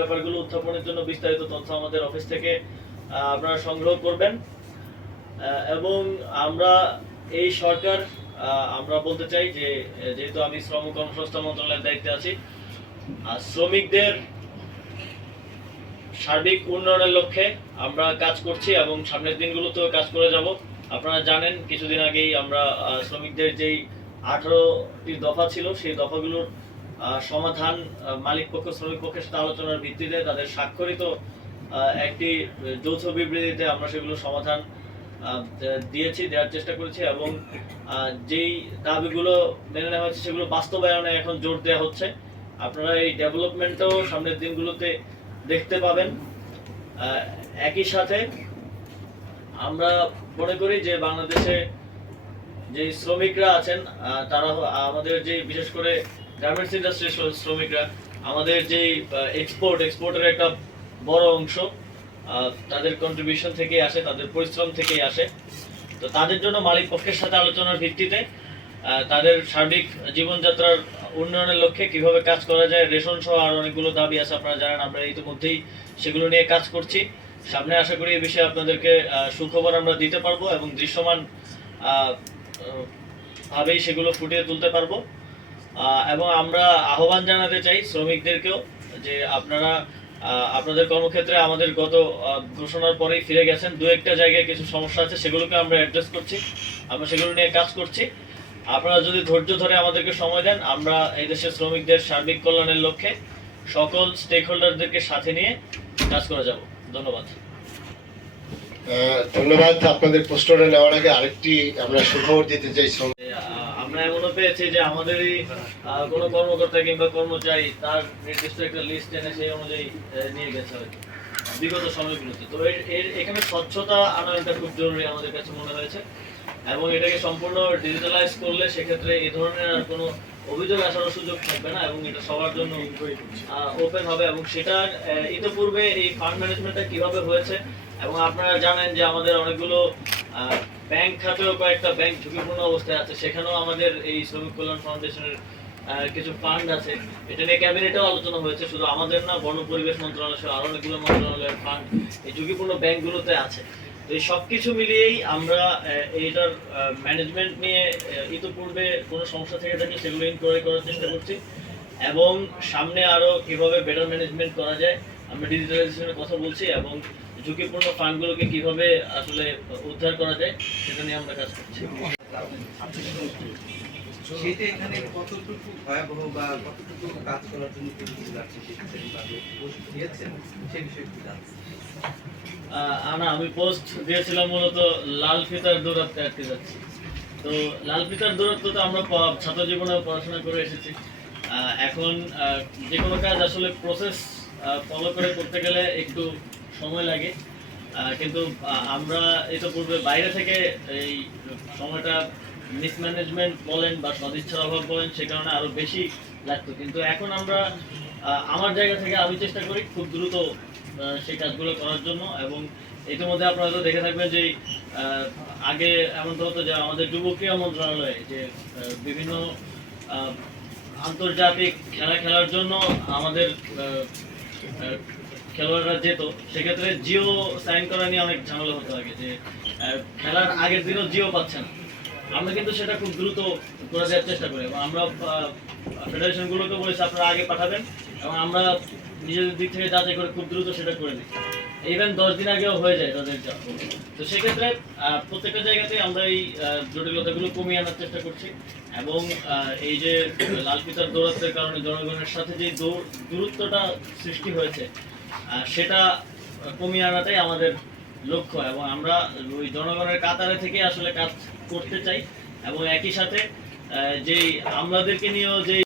ব্যাপারগুলো উত্থাপনের জন্য বিস্তারিত তথ্য আমাদের অফিস থেকে আপনারা সংগ্রহ করবেন। এবং আমরা এই সরকার আমরা বলতে চাই যে, যেহেতু আমি শ্রম কর্মসংস্থান মন্ত্রণালয়ের দায়িত্বে আছি শ্রমিকদের সার্বিক উন্নয়নের লক্ষ্যে আমরা কাজ করছি এবং সামনের দিনগুলোতেও কাজ করে যাব। আপনারা জানেন, কিছুদিন আগেই আমরা শ্রমিকদের যেই আঠারোটি দফা ছিল, সেই দফাগুলোর সমাধান মালিক পক্ষ, শ্রমিক পক্ষের সাথে আলোচনার ভিত্তিতে তাদের স্বাক্ষরিত একটি যৌথ বিবৃতিতে আমরা সেগুলো সমাধান দিয়েছি, দেওয়ার চেষ্টা করেছি এবং যেই দাবিগুলো মেনে নেওয়া হয়েছে সেগুলো বাস্তবায়নে এখন জোর দেওয়া হচ্ছে। আপনারা এই ডেভেলপমেন্টও সামনের দিনগুলোতে দেখতে পাবেন। একই সাথে আমরা মনে করি যে বাংলাদেশে যে শ্রমিকরা আছেন তারা আমাদের যে বিশেষ করে গার্মেন্টস ইন্ডাস্ট্রির শ্রমিকরা, আমাদের যে এক্সপোর্ট এক্সপোর্টের একটা বড় অংশ তাদের কন্ট্রিবিউশন থেকে আসে, তাদের পরিশ্রম থেকেই আসে। তো তাদের জন্য মালিক পক্ষের সাথে আলোচনার ভিত্তিতে তাদের সার্বিক জীবনযাত্রার উন্নয়নের লক্ষ্যে কীভাবে কাজ করা যায়, রেশন সহ আর অনেকগুলো দাবি আছে, আপনারা জানেন, আমরা ইতিমধ্যেই সেগুলো নিয়ে কাজ করছি। সামনে আশা করি এই বিষয়ে আপনাদেরকে সুখবর আমরা দিতে পারব এবং দৃশ্যমান ভাবেই সেগুলো ফুটিয়ে তুলতে পারব। এবং আমরা আহ্বান জানাতে চাই শ্রমিকদেরকেও যে আপনারা আপনাদের কর্মক্ষেত্রে আমাদের গত ঘোষণার পরেই ফিরে গেছেন। দু একটা জায়গায় কিছু সমস্যা আছে, সেগুলোকে আমরা অ্যাড্রেস করছি। আমরা সেগুলো নিয়ে কাজ করছি। আপনারা যদি ধৈর্য ধরে আমাদেরকে সময় দেন, আমরা এই দেশের শ্রমিকদের সার্বিক কল্যাণের লক্ষ্যে সকল স্টেক হোল্ডারদেরকে সাথে নিয়ে কাজ করে যাব। ধন্যবাদ। ধন্যবাদ। আপনাদের প্রশ্নটা নেওয়ার আগে আরেকটি আমরা সুখবর দিতে চাই শ্রম যে, আহ, আমরা এমনও পেয়েছি যে আমাদেরই কোনো কর্মকর্তা কিংবা কর্মচারী তার নির্দিষ্ট একটা লিস্ট এনে সেই অনুযায়ী নিয়ে গেছে হয়তো বিগত সময়গুলোতে। তো এর এখানে স্বচ্ছতা আনয়নটা খুব জরুরি আমাদের কাছে মনে হয়েছে এবং এটাকে সম্পূর্ণ ডিজিটালাইজ করলে সেক্ষেত্রে এই ধরনের আর কোনো অভিযোগ আসার সুযোগ থাকবে না এবং এটা সবার জন্য ওপেন হবে এবং সেটা ইতিপূর্বে এই ফান্ড ম্যানেজমেন্টটা কীভাবে হয়েছে এবং আপনারা জানেন যে আমাদের অনেকগুলো ব্যাংক খাতেও কয়েকটা ব্যাংক ঝুঁকিপূর্ণ অবস্থায় আছে। সেখানেও আমাদের এই শ্রমিক কল্যাণ ফাউন্ডেশনের কিছু ফান্ড আছে। এটা নিয়ে ক্যাবিনেটেও আলোচনা হয়েছে। শুধু আমাদের না, বন পরিবেশ মন্ত্রণালয় সহ আরও অনেকগুলো মন্ত্রণালয়ের ফান্ড এই ঝুঁকিপূর্ণ ব্যাংকগুলোতে আছে। তো এই সবকিছু মিলিয়েই আমরা এইটার ম্যানেজমেন্ট নিয়ে ইতিপূর্বে কোনো সমস্যা থেকে থাকে সেগুলো ইনকোয়ারি করার চেষ্টা করছি। এবং সামনে আরও কীভাবে বেটার ম্যানেজমেন্ট করা যায়, আমরা ডিজিটালাইজেশনের কথা বলছি এবং ঝুঁকিপূর্ণ ফান্ডগুলোকে কীভাবে আসলে উদ্ধার করা যায় সেটা নিয়ে আমরা কাজ করছি। সেটা এখানে কতটুকু ভয়াবহ বা কতটুকু কাজ করার জন্য প্রস্তুতি লাগছে সেক্ষেত্রে বিভাগে পোস্ট দিয়েছেন সে বিষয়ে একটু জানতে আহ, আনা আমি পোস্ট দিয়েছিলাম মূলত লাল ফিতার দূরত্বে আটকে যাচ্ছি। তো লাল ফিতার দূরত্ব তো আমরা ছাত্র জীবনে পড়াশোনা করে এসেছি। আহ, এখন আহ, যে কোনো কাজ আসলে প্রসেস ফলো করে করতে গেলে একটু সময় লাগে। কিন্তু আমরা এটা পূর্বে বাইরে থেকে এই সময়টা মিসম্যানেজমেন্ট বলেন বা সদিচ্ছার অভাব বলেন, সে কারণে আরও বেশি লাগতো। কিন্তু এখন আমরা আমার জায়গা থেকে আমি চেষ্টা করি খুব দ্রুত সেই কাজগুলো করার জন্য এবং ইতিমধ্যে আপনারা হয়তো দেখে থাকবেন যে আগে এমন তো হতো যে আমাদের যুব ক্রীড়া মন্ত্রণালয়ে যে বিভিন্ন আন্তর্জাতিক খেলা খেলার জন্য আমাদের খেলোয়াড়রা যেত, সেক্ষেত্রে জিও সাইন করা নিয়ে অনেক ঝামেলা হতো আগে যে খেলার আগের দিনও জিও পাচ্ছে না। আমরা কিন্তু সেটা খুব দ্রুত করে দেওয়ার চেষ্টা করি এবং আমরা ফেডারেশন গুলোকে বলেছি আপনারা আগে পাঠাবেন এবং আমরা নিজেদের দিক থেকে যাচাই করে খুব দ্রুত সেটা করে দিই। ইভেন দশ দিন আগেও হয়ে যায় তাদের job। তো সেক্ষেত্রে প্রত্যেকটা জায়গাতে আমরা এই জটিলতাগুলো কমিয়ে আনার চেষ্টা করছি। এবং এই যে লাল ফিতার দৌড়াত্মের কারণে জনগণের সাথে যে দূর- দূরত্বটা সৃষ্টি হয়েছে সেটা কমিয়ে আনাটাই আমাদের লক্ষ্য। এবং আমরা ওই জনগণের কাতারে থেকে আসলে কাজ করতে চাই। এবং একই সাথে আহ, যেই আমলাদেরকে নিয়েও যে